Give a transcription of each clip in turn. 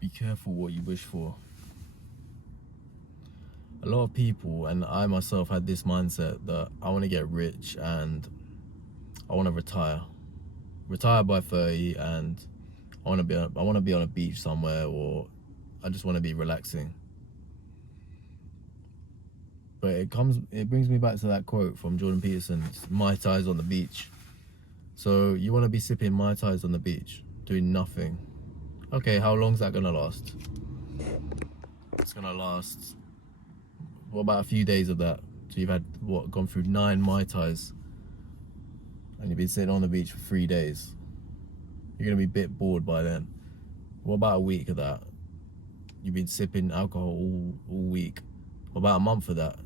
be careful what you wish for. A lot of people, and I myself, had this mindset that I want to get rich and I want to retire by 30, and I want to be on a beach somewhere, or I just want to be relaxing. But it brings me back to that quote from Jordan Peterson: Mai Tais on the beach. So you want to be sipping Mai Tais on the beach, doing nothing. Okay, how long's that gonna last? It's gonna last, what about a few days of that? So you've had, gone through 9 Mai Tais, and you've been sitting on the beach for 3 days. You're gonna be a bit bored by then. What about a week of that? You've been sipping alcohol all week. What about a month of that?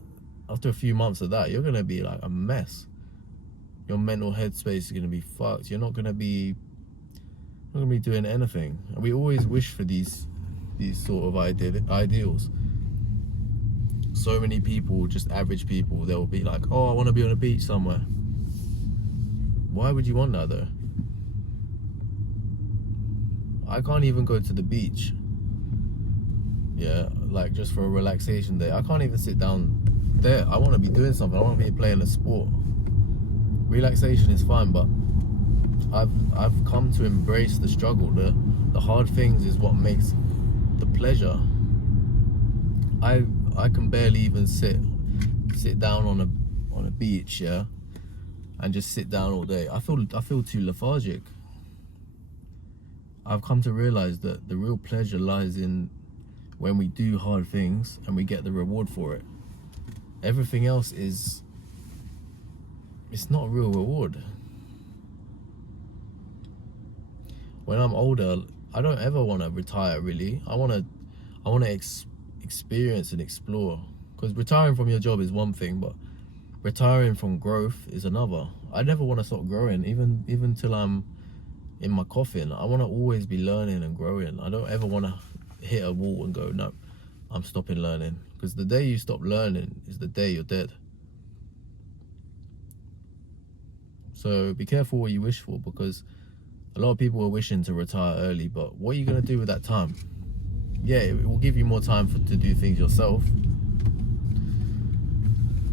After a few months of that, you're gonna be like a mess. Your mental headspace is gonna be fucked. You're not gonna be doing anything. And we always wish for these sort of ideals. So many people, just average people, they'll be like, oh, I want to be on a beach somewhere. Why would you want that though? I can't even go to the beach, yeah, like just for a relaxation day. I can't even sit down there. I want to be doing something. I want to be playing a sport. Relaxation is fine, but I've come to embrace the struggle. The hard things is what makes the pleasure. I can barely even sit down on a beach, yeah, and just sit down all day. I feel too lethargic. I've come to realize that the real pleasure lies in when we do hard things and we get the reward for it. Everything else it's not a real reward. When I'm older, I don't ever want to retire, really. I want to experience and explore. Because retiring from your job is one thing, but retiring from growth is another. I never want to stop growing, even till I'm in my coffin. I want to always be learning and growing. I don't ever want to hit a wall and go, no, I'm stopping learning. Because the day you stop learning is the day you're dead. So be careful what you wish for, because a lot of people are wishing to retire early, but what are you going to do with that time? Yeah, it will give you more time to do things yourself.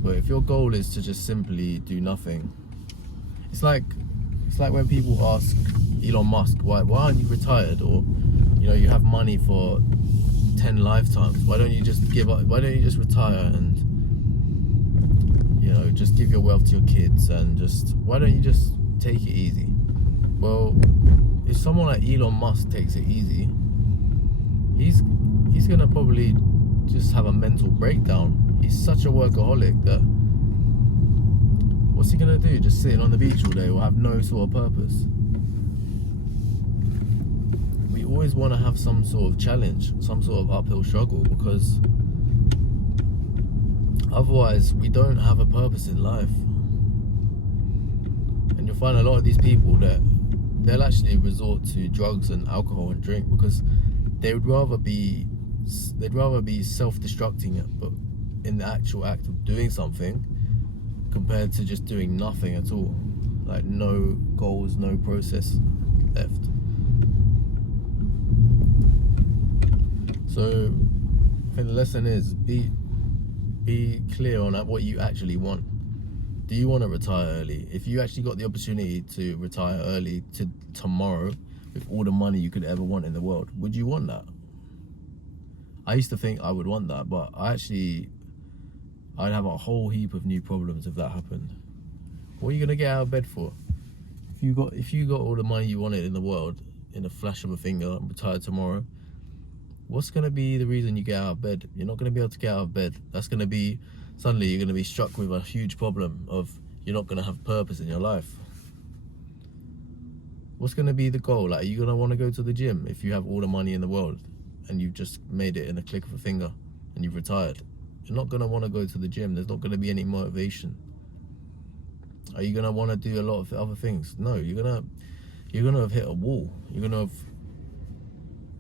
But if your goal is to just simply do nothing, it's like when people ask Elon Musk, why aren't you retired? Or, you have money for 10 lifetimes. Why don't you just give up? Why don't you just retire and, just give your wealth to your kids, and why don't you just take it easy? Well, if someone like Elon Musk takes it easy, he's gonna probably just have a mental breakdown. He's such a workaholic that what's he gonna do? Just sitting on the beach all day or have no sort of purpose? We always want to have some sort of challenge, some sort of uphill struggle, because otherwise we don't have a purpose in life. And you'll find a lot of these people that they'll actually resort to drugs and alcohol and drink because they'd rather be self-destructing it, but in the actual act of doing something, compared to just doing nothing at all. Like no goals, no process left. So I think the lesson is be clear on what you actually want. Do you want to retire early? If you actually got the opportunity to retire early to tomorrow with all the money you could ever want in the world, would you want that? I used to think I would want that, but I'd have a whole heap of new problems if that happened. What are you gonna get out of bed for? If you got all the money you wanted in the world in a flash of a finger and retired tomorrow, what's gonna be the reason you get out of bed? You're not gonna be able to get out of bed. Suddenly you're gonna be struck with a huge problem of you're not gonna have purpose in your life. What's gonna be the goal? Like, are you gonna want to go to the gym if you have all the money in the world and you've just made it in a click of a finger and you've retired? You're not gonna want to go to the gym. There's not gonna be any motivation. Are you gonna want to do a lot of other things? No, you're gonna have hit a wall.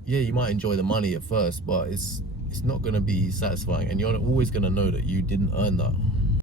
You might enjoy the money at first, but it's not gonna be satisfying, and you're always gonna know that you didn't earn that.